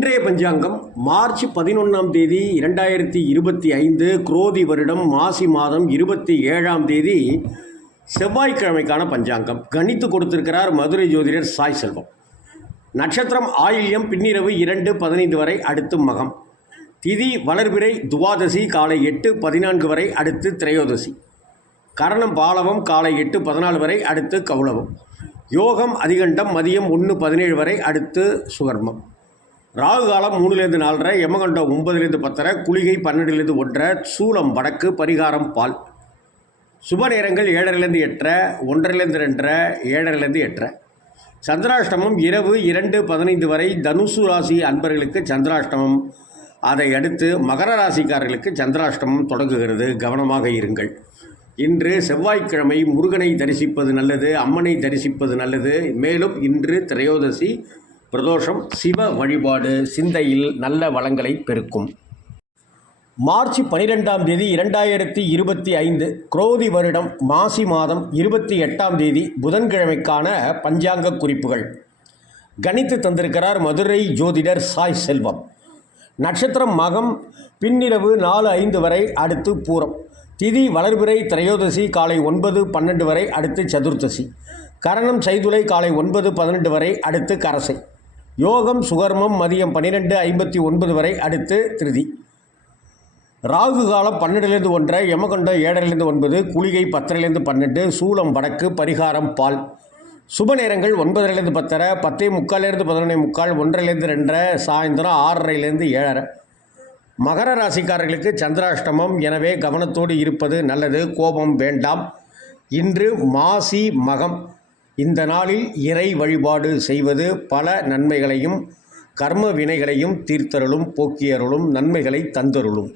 இன்றைய பஞ்சாங்கம் மார்ச் பதினொன்றாம் தேதி இரண்டாயிரத்தி இருபத்தி ஐந்து குரோதி வருடம் மாசி மாதம் இருபத்தி ஏழாம் தேதி செவ்வாய்க்கிழமைக்கான பஞ்சாங்கம். கணித்து கொடுத்திருக்கிறார் மதுரை ஜோதிடர் சாய் செல்வம். நட்சத்திரம் ஆயில்யம் பின்னிரவு இரண்டு பதினைந்து வரை அடுத்து மகம். திதி வளர்பிறை துவாதசி காலை எட்டு பதினான்கு வரை அடுத்து திரையோதசி. கரணம் பாலவம் காலை எட்டு பதினாலு வரை அடுத்து கௌளவம். யோகம் அதிகண்டம் மதியம் ஒன்று பதினேழு வரை அடுத்து சுகர்மம். ராகு காலம் மூணுலேருந்து நாலரை யமகண்டம் ஒன்பதுலேருந்து பத்தரை குளிகை பன்னெண்டுலேருந்து ஒன்றரை சூலம் வடக்கு பரிகாரம் பால். சுப நேரங்கள் ஏழரைலேருந்து எட்டரை ஒன்றரைலேருந்து ரெண்டரை ஏழரைலேருந்து எட்டரை. சந்திராஷ்டமம் இரவு இரண்டு பதினைந்து வரை தனுசு ராசி அன்பர்களுக்கு சந்திராஷ்டமம். அதை அடுத்து மகர ராசிக்காரர்களுக்கு சந்திராஷ்டமம் தொடங்குகிறது. கவனமாக இருங்கள். இன்று செவ்வாய்க்கிழமை முருகனை தரிசிப்பது நல்லது அம்மனை தரிசிப்பது நல்லது. மேலும் இன்று திரையோதசி பிரதோஷம் சிவ வழிபாடு சிந்தையில் நல்ல வளங்களை பெருக்கும். மார்ச் பனிரெண்டாம் தேதி இரண்டாயிரத்தி இருபத்தி ஐந்து குரோதி வருடம் மாசி மாதம் இருபத்தி எட்டாம் தேதி புதன்கிழமைக்கான பஞ்சாங்க குறிப்புகள். கணித்து தந்திருக்கிறார் மதுரை ஜோதிடர் சாய் செல்வம். நட்சத்திரம் மகம் பின்னிரவு நாலு ஐந்து வரை அடுத்து பூரம். திதி வளர்பிறை திரையோதசி காலை ஒன்பது பன்னெண்டு வரை அடுத்து சதுர்த்தசி. கரணம் செய்துளை காலை ஒன்பது பதினெண்டு வரை அடுத்து கரசை. யோகம் சுகர்மம் மதியம் பன்னிரெண்டு ஐம்பத்தி ஒன்பது வரை அடுத்து திருதி. ராகு காலம் பன்னெண்டுலேருந்து ஒன்றரை யமகண்டம் ஏழரைலேருந்து ஒன்பது குளிகை பத்தரைலேருந்து பன்னெண்டு சூளம் வடக்கு பரிகாரம் பால். சுப நேரங்கள் ஒன்பதுலேருந்து பத்தரை பத்தே முக்கால்லேருந்து பதினொன்னே முக்கால் ஒன்றரைலேருந்து ரெண்டரை சாயந்தரம் ஆறரைலேருந்து ஏழரை. மகர ராசிக்காரர்களுக்கு சந்திராஷ்டமம். எனவே கவனத்தோடு இருப்பது நல்லது கோபம் வேண்டாம். இன்று மாசி மகம். இந்த நாளில் இறை வழிபாடு செய்வது பல நன்மைகளையும் கர்ம வினைகளையும் தீர்த்தருளும் போக்கியருளும் நன்மைகளை தந்தருளும்.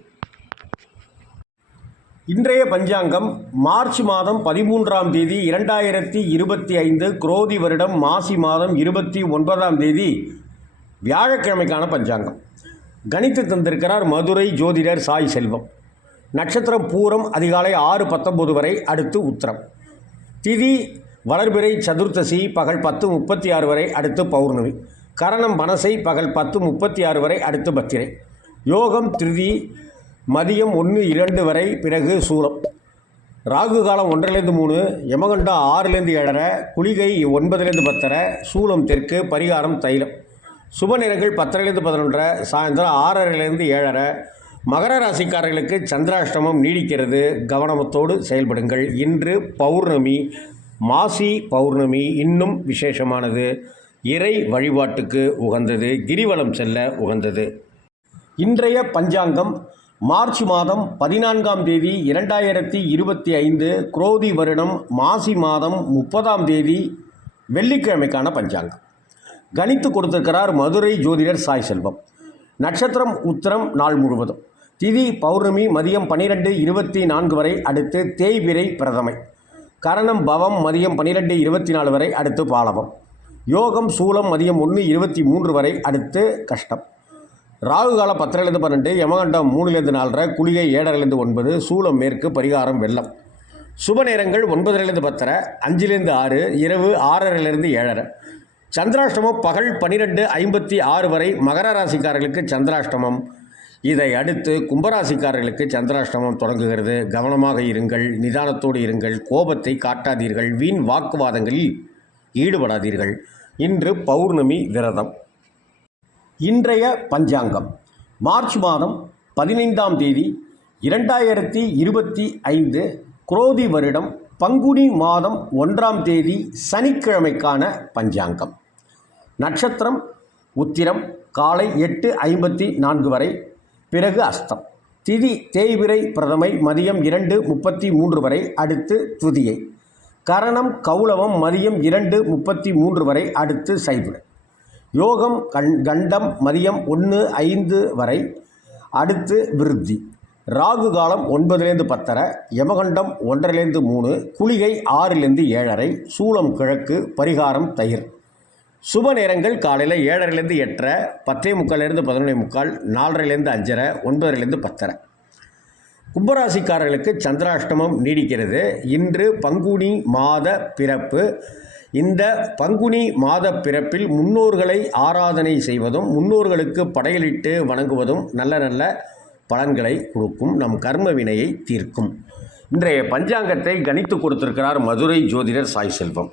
இன்றைய பஞ்சாங்கம் மார்ச் மாதம் பதிமூன்றாம் தேதி இரண்டாயிரத்தி இருபத்தி ஐந்து குரோதி வருடம் மாசி மாதம் இருபத்தி ஒன்பதாம் தேதி வியாழக்கிழமைக்கான பஞ்சாங்கம். கணித்து தந்திருக்கிறார் மதுரை ஜோதிடர் சாய் செல்வம். நட்சத்திரம் பூரம் அதிகாலை ஆறு பத்தொம்போது வரை அடுத்து உத்தரம். திதி வளர்பிறை சதுர்த்தசி பகல் பத்து முப்பத்தி ஆறு வரை அடுத்து பௌர்ணமி. கரணம் மனசை பகல் பத்து முப்பத்தி ஆறு வரை அடுத்து பத்திரை. யோகம் திருதி மதியம் ஒன்று இரண்டு வரை பிறகு சூலம். ராகு காலம் ஒன்றிலேருந்து மூணு யமகண்டம் ஆறுலேருந்து ஏழரை குளிகை ஒன்பதுலேருந்து பத்தரை சூலம் தெற்கு பரிகாரம் தைலம். சுப நேரங்கள் பத்தரைலேருந்து பதினொன்றரை சாயந்தரம் ஆறரைலேருந்து ஏழரை. மகர ராசிக்காரர்களுக்கு சந்திராஷ்டமம் நீடிக்கிறது. கவனமத்தோடு செயல்படுங்கள். இன்று பௌர்ணமி. மாசி பௌர்ணமி இன்னும் விசேஷமானது. இறை வழிபாட்டுக்கு உகந்தது கிரிவலம் செல்ல உகந்தது. இன்றைய பஞ்சாங்கம் மார்ச் மாதம் பதினான்காம் தேதி இரண்டாயிரத்தி இருபத்தி ஐந்து குரோதி வருடம் மாசி மாதம் முப்பதாம் தேதி வெள்ளிக்கிழமைக்கான பஞ்சாங்கம். கணித்து கொடுத்திருக்கிறார் மதுரை ஜோதிடர் சாய் செல்வம். நட்சத்திரம் உத்திரம் நாள் முழுவதும். திதி பௌர்ணமி மதியம் பனிரெண்டு இருபத்தி நான்கு வரை அடுத்து தேய்விரை பிரதமை. கரணம் பவம் மதியம் பன்னிரெண்டு இருபத்தி நாலு வரை அடுத்து பாலவம். யோகம் சூலம் மதியம் ஒன்று இருபத்தி மூன்று வரை அடுத்து கஷ்டம். ராகு காலம் பத்திரிலேருந்து பன்னெண்டு யமகண்டம் மூணுலேருந்து நாலரை குளிகை ஏழரைலேருந்து ஒன்பது சூலம் மேற்கு பரிகாரம் வெள்ளம். சுப நேரங்கள் ஒன்பதுலேருந்து பத்தரை அஞ்சுலேருந்து ஆறு இரவு ஆறரைலேருந்து ஏழரை. சந்திராஷ்டமம் பகல் பன்னிரெண்டு ஐம்பத்தி ஆறு வரை மகர ராசிக்காரர்களுக்கு சந்திராஷ்டமம். இதை அடுத்து கும்பராசிக்காரர்களுக்கு சந்திராஷ்டமம் தொடங்குகிறது. கவனமாக இருங்கள் நிதானத்தோடு இருங்கள் கோபத்தை காட்டாதீர்கள் வீண் வாக்குவாதங்களில் ஈடுபடாதீர்கள். இன்று பௌர்ணமி விரதம். இன்றைய பஞ்சாங்கம். மார்ச் மாதம் பதினைந்தாம் தேதி இரண்டாயிரத்தி இருபத்தி ஐந்து குரோதி வருடம் பங்குனி மாதம் ஒன்றாம் தேதி சனிக்கிழமைக்கான பஞ்சாங்கம். நட்சத்திரம் உத்திரம் காலை எட்டு ஐம்பத்தி நான்கு வரை பிறகு அஸ்தம். திதி தேய்பிரை பிரதமை மதியம் இரண்டு முப்பத்தி மூன்று வரை அடுத்து துதியை. கரணம் கௌளவம் மதியம் இரண்டு முப்பத்தி மூன்று வரை அடுத்து சைபுரை யோகம் கண் கண்டம் மதியம் ஒன்று ஐந்து வரை அடுத்து விருத்தி. ராகு காலம் ஒன்பதுலேருந்து பத்தரை யமகண்டம் ஒன்றரைலேருந்து மூணு குளிகை ஆறிலேருந்து ஏழரை சூளம் கிழக்கு பரிகாரம் தயிர். சுப நேரங்கள் காலையில் ஏழரைலேருந்து எட்டரை பத்தே முக்கால்லேருந்து பதினொன்றே முக்கால் நாலரைலேருந்து அஞ்சரை ஒன்பதுலேருந்து பத்தரை. கும்பராசிக்காரர்களுக்கு சந்திராஷ்டமம் நீடிக்கிறது. இன்று பங்குனி மாத பிறப்பு. இந்த பங்குனி மாத பிறப்பில் முன்னோர்களை ஆராதனை செய்வதும் முன்னோர்களுக்கு படையலிட்டு வணங்குவதும் நல்ல நல்ல பலன்களை கொடுக்கும் நம் கர்ம வினையை தீர்க்கும். இன்றைய பஞ்சாங்கத்தை கணித்து கொடுத்திருக்கிறார் மதுரை ஜோதிடர் சாய் செல்வம்.